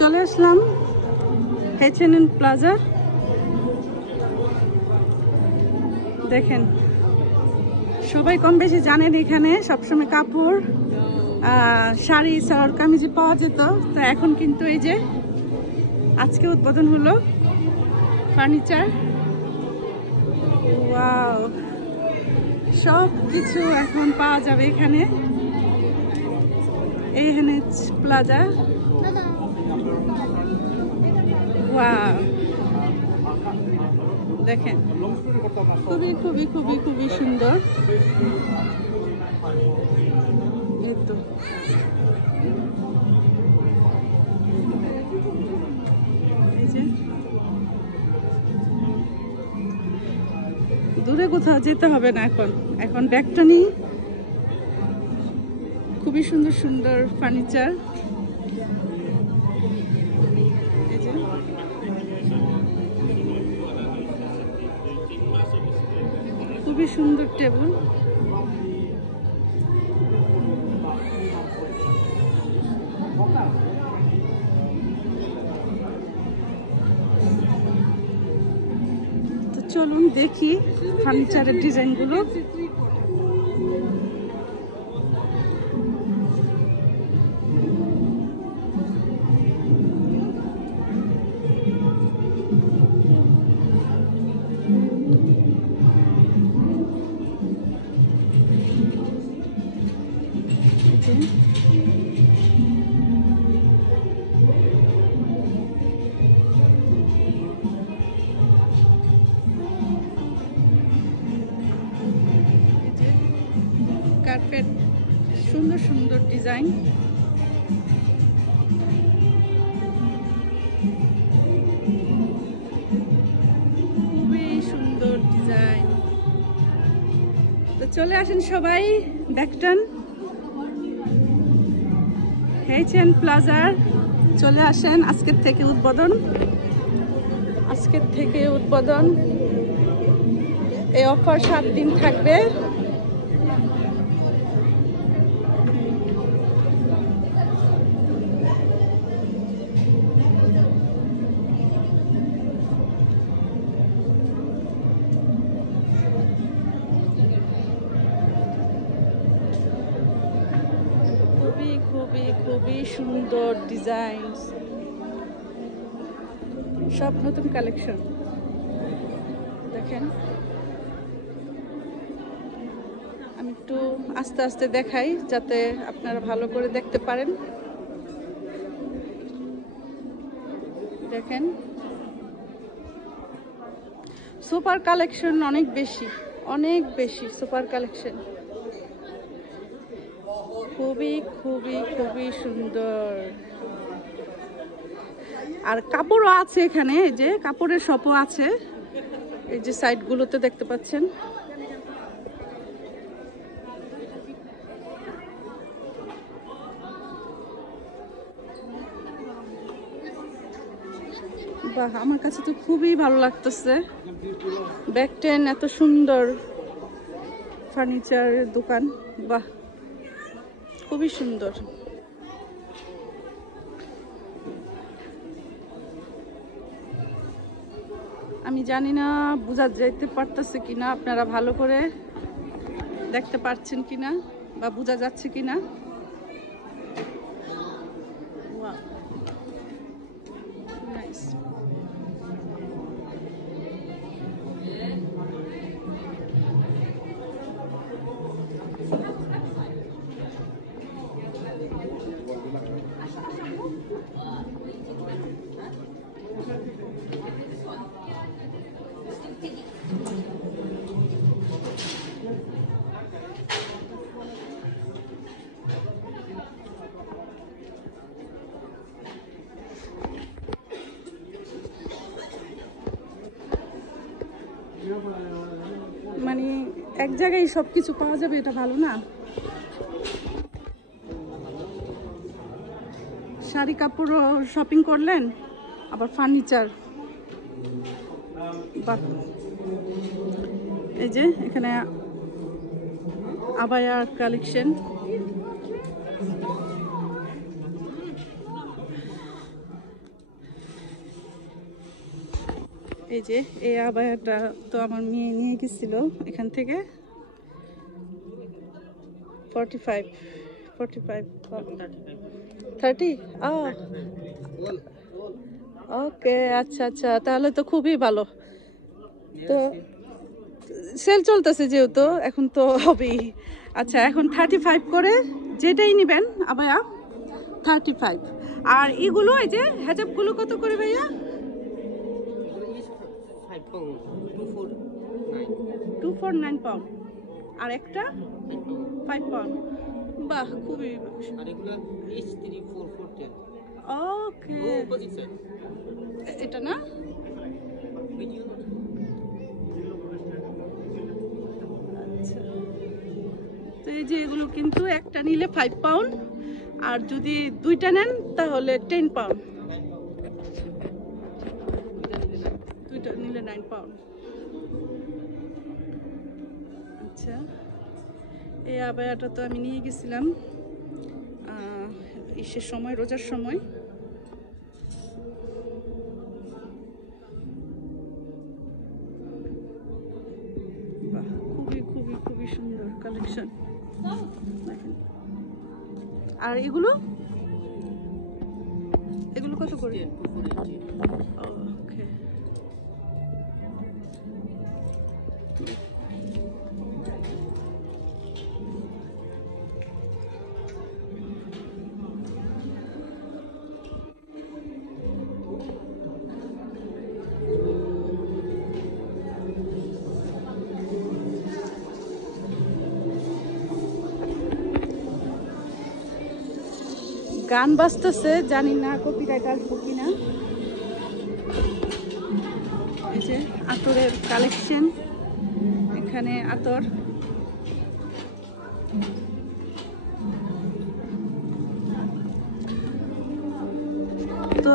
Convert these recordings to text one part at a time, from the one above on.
চলে আসলাম H&M plaza. দেখেন সবাই কম বেশি জানেন এখানে সবসময় কাপড়, শাড়ি, সালোয়ার কামিজ পাওয়া যেত। তো এখন কিন্তু এই যে আজকে উদ্বোধন হলো ফার্নিচার। ওয়াও, সব কিছু এখন পাওয়া যাবে এখানে প্লাজা। ওয়াও, দেখেন খুবই খুবই খুবই খুবই সুন্দর। এই তো এই যে দূরে কোথাও যেতে হবে না, এখন ব্যাগটা নিই। খুবই সুন্দর সুন্দর ফার্নিচার। খুবই সুন্দর টেবিল। তো চলুন দেখি ফার্নিচারের ডিজাইনগুলো। কার্পেট, সুন্দর সুন্দর ডিজাইন। খুবই সুন্দর ডিজাইন। তো চলে আসেন সবাই দেখতেন H&M প্লাজার। চলে আসেন, আজকের থেকে উদ্বোধন। এই অফার 7 দিন থাকবে। খুবই খুবই খুবই সুন্দর ডিজাইন, সব নতুন কালেকশন। দেখেন আমি একটু আস্তে আস্তে দেখাই যাতে আপনারা ভালো করে দেখতে পারেন। দেখেন সুপার কালেকশন, অনেক বেশি সুপার কালেকশন। খুবই খুবই খুবই সুন্দর। আর কাপড়ও আছে এখানে, এই যে কাপড়ের শপও আছে, এই যে সাইডগুলোতে দেখতে পাচ্ছেন। বাহ, আমার কাছে তো খুবই ভালো লাগতেছে। ব্যাকটেন, এত সুন্দর ফার্নিচারের দোকান। বাহ, খুবই সুন্দর। আমি জানি না বোঝা যেতে পারতেছে কিনা, আপনারা ভালো করে দেখতে পাচ্ছেন কিনা বা বোঝা যাচ্ছে কিনা। মানে এক জায়গায় সবকিছু পাওয়া যাবে, এটা ভালো না? শাড়ি কাপড়ও শপিং করলেন, আবার ফার্নিচার। বাহ, এই যে এখানে আবায়ার কালেকশন। এই যে এই আবায়াটা তো আমার মেয়ে নিয়ে গেছিল এখান থেকে 45 30 ওকে আচ্ছা আচ্ছা, তাহলে তো খুবই ভালো। তো সেল চলতেছে যেহেতু এখন তো হবেই। আচ্ছা এখন 35 করে যেটাই নেবেন আবায়া 35। আর এগুলো এই যে হেজাবগুলো কত করে ভাইয়া? 249 পাউন্ড। আর একটা 5 পাউন্ড। বাহ খুবই। ওকে এটা না আচ্ছা। তো এই যে এগুলো কিন্তু একটা নিলে 5 পাউন্ড, আর যদি দুইটা নেন তাহলে 10 পাউন্ড, দুইটা নিলে 9 পাউন্ড। আচ্ছা এই আবায়াটা তো আমি নিয়ে গেছিলাম ইসের সময়, রোজার সময়। বাহ খুবই খুবই খুবই সুন্দর কালেকশন। আর এগুলো এগুলো কত করে? ওকে গান বাজতেছে, জানি না কপিরাইট আসবো কিনা। এই যে আতরের কালেকশন, এখানে আতর তো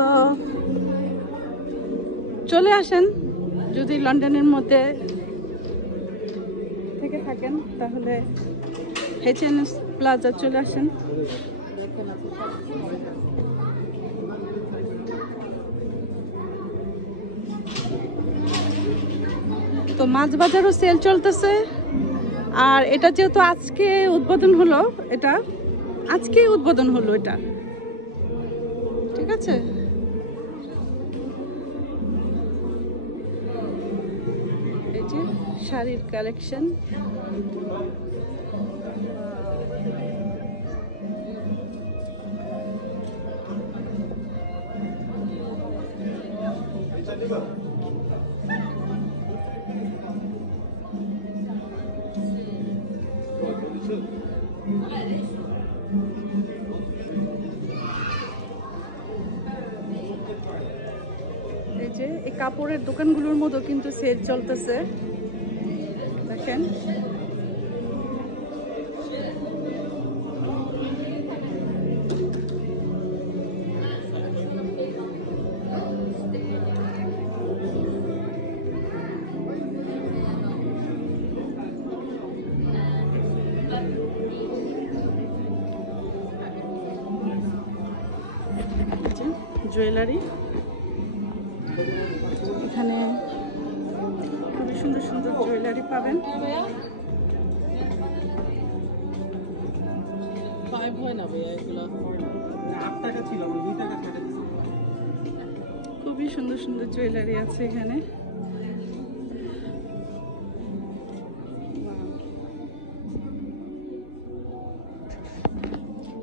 চলে আসেন যদি লন্ডনের মধ্যে থেকে থাকেন তাহলে H&S প্লাজা চলে আসেন। তো মাছ বাজারও সেল চলতেছে। আর এটা যেহেতু আজকে উদ্বোধন হলো, এটা আজকেই উদ্বোধন হলো এটা, ঠিক আছে। এই যে শাড়ির কালেকশন, এই যে এই কাপড়ের দোকানগুলোর মতো কিন্তু সেল চলতেছে, দেখেন। জুয়েলারি, এখানে খুবই সুন্দর সুন্দর জুয়েলারি পাবেন। খুবই সুন্দর সুন্দর জুয়েলারি আছে এখানে।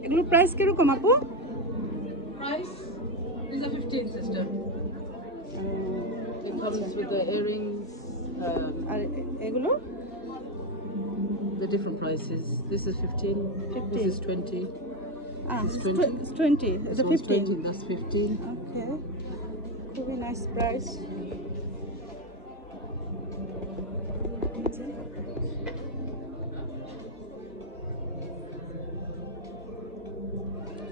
এগুলো প্রাইস কিরকম আপু? These are 15, sister. It comes with the earrings. আর এগুলো The different prices. This is 15. This is 20. It's 20. This The one's 15. 20. That's 15. Okay. Very nice price.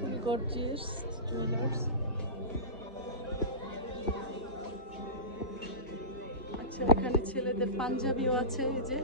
Very gorgeous jewelers. আচ্ছা এখানে ছেলেদের পাঞ্জাবিও আছে, এই যে